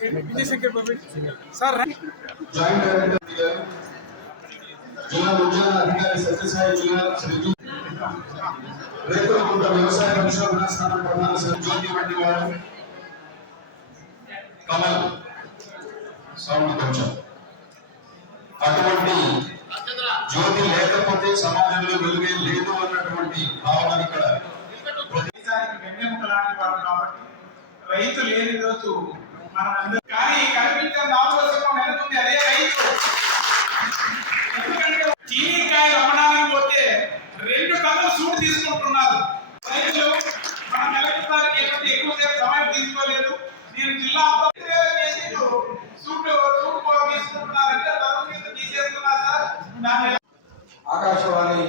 విజయశంకర్ బాబు sir joint director జిల్లా ఉద్యాన అధికారి సత్యసాయి జిల్లా శ్రీ రైతుల వ్యవసాయ పరిశోధన స్థానం ప్రధాన జ్యోతి వంటి వారు కమల్ సౌండ్ కొంచెం అటువంటి జ్యోతి లేకపోతే సమాజంలో వెలుగే లేదు అన్నటువంటి భావన ఇక్కడ వెన్నెముక లాంటి వారు కాబట్టి రైతు లేని రోజు మనం కానీ కనిపించే నాలుగు నెలకొంది అదే రైతు. ఎందుకంటే చీనీకాయలు అమ్మడానికి పోతే 2 కథలు సూట్ తీసుకుంటున్నారు రైతులు. మన నెలకొందానికి ఏమంటే ఎక్కువసేపు సమయం తీసుకోలేదు. నేను జిల్లా సూట్ తీసుకుంటున్నారంటే తీసేస్తున్నారు సార్. ఆకాశవాణి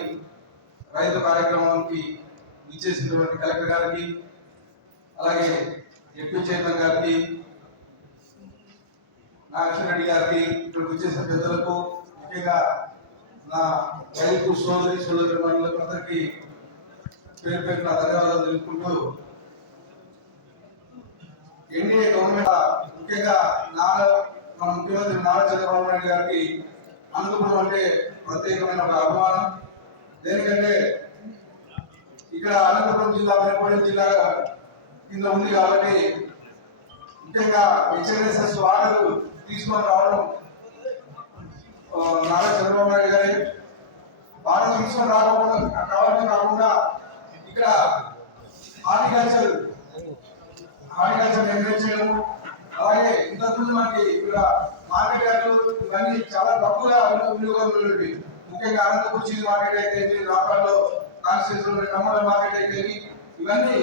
రైతు కార్యక్రమానికి ఇచ్చేసినటువంటి కలెక్టర్ గారికి, అలాగే డిప్యూటీ చైర్మన్ గారికి, నాగేశ్వర రెడ్డి గారికి, ఇక్కడికి వచ్చేసిన పెద్దలకు, ముఖ్యంగా నా రైతు సోదరి మండలకు అందరికీ పేరు పేరు నా ధన్యవాదాలు తెలుపుకుంటూ, ఎన్డీఏ గవర్నమెంట్ ముఖ్యంగా మన ముఖ్యమంత్రి నారా చంద్రబాబు నాయుడు గారికి అనంతపురం అంటే ప్రత్యేకమైన ఒక అభిమానం. దేనికంటే ఇక్కడ అనంతపురం జిల్లా మెరుపూడి జిల్లా కింద ఉంది కాబట్టి ముఖ్యంగా హెచ్ఎన్ఎస్ఎస్ వాటర్ తీసుకొని రావడం నారా చంద్రబాబు నాయుడు గారి వాటర్ తీసుకొని రావడం కాకుండా ఇక్కడ హార్టికల్చర్ ఎంకరేజ్ చేయడము, అలాగే ఇంతకుముందు మనకి ఇక్కడ మార్కెట్ యార్డులు ఇవన్నీ చాలా తక్కువగా వినియోగం ఉండేవి. ముఖ్యంగా అనంతపురం చీజ్ మార్కెట్ అయితే, రాపాల్లో కాన్స్టిట్యూన్సీ టమాటా మార్కెట్ అయితే, ఇవన్నీ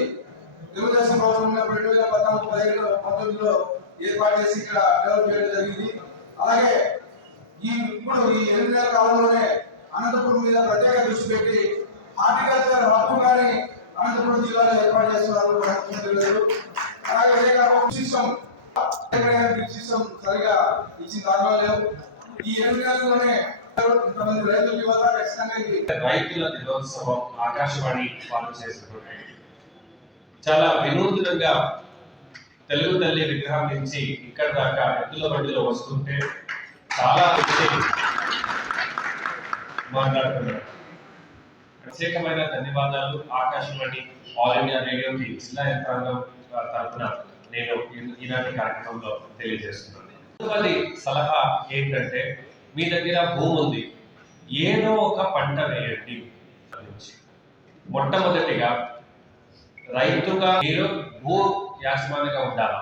తెలుగుదేశం ప్రభుత్వం 2014-15-19లో ఏర్పాటు చేసి ఇక్కడ డెవలప్ చేయడం జరిగింది. అలాగే ఇప్పుడు ఈ 8 నెలల కాలంలోనే అనంతపురం మీద ప్రత్యేక దృష్టి పెట్టి హార్టికల్చర్ హబ్ కానీ అనంతపురం జిల్లాలో ఏర్పాటు చేస్తున్నారు. అలాగే సిస్టమ్ సరిగా ఇచ్చిన దాఖలా లేవు. ఈ 8 నెలల్లోనే ఇంతమంది రైతుల యువత ఖచ్చితంగా రైతుల దినోత్సవం ఆకాశవాణి పాలన చేసినటువంటి చాలా వినూత్నంగా తెలుగు తల్లి విగ్రహం నుంచి ఇక్కడ దాకా ఎద్దుల బండిలో వస్తుంటే చాలా మాట్లాడుతున్నారు. ప్రత్యేకమైన ధన్యవాదాలు ఆకాశవాణి ఆల్ ఇండియా రేడియోకి జిల్లా యంత్రాంగం తరఫున నేను ఈనాటి కార్యక్రమంలో తెలియజేస్తున్నాను. మొదటి సలహా ఏంటంటే, మీ దగ్గర భూమి ఉంది, ఏదో ఒక పంట వేయండి. మొట్టమొదటిగా రైతుగా మీరు భూ యాజమానిగా ఉండాలి.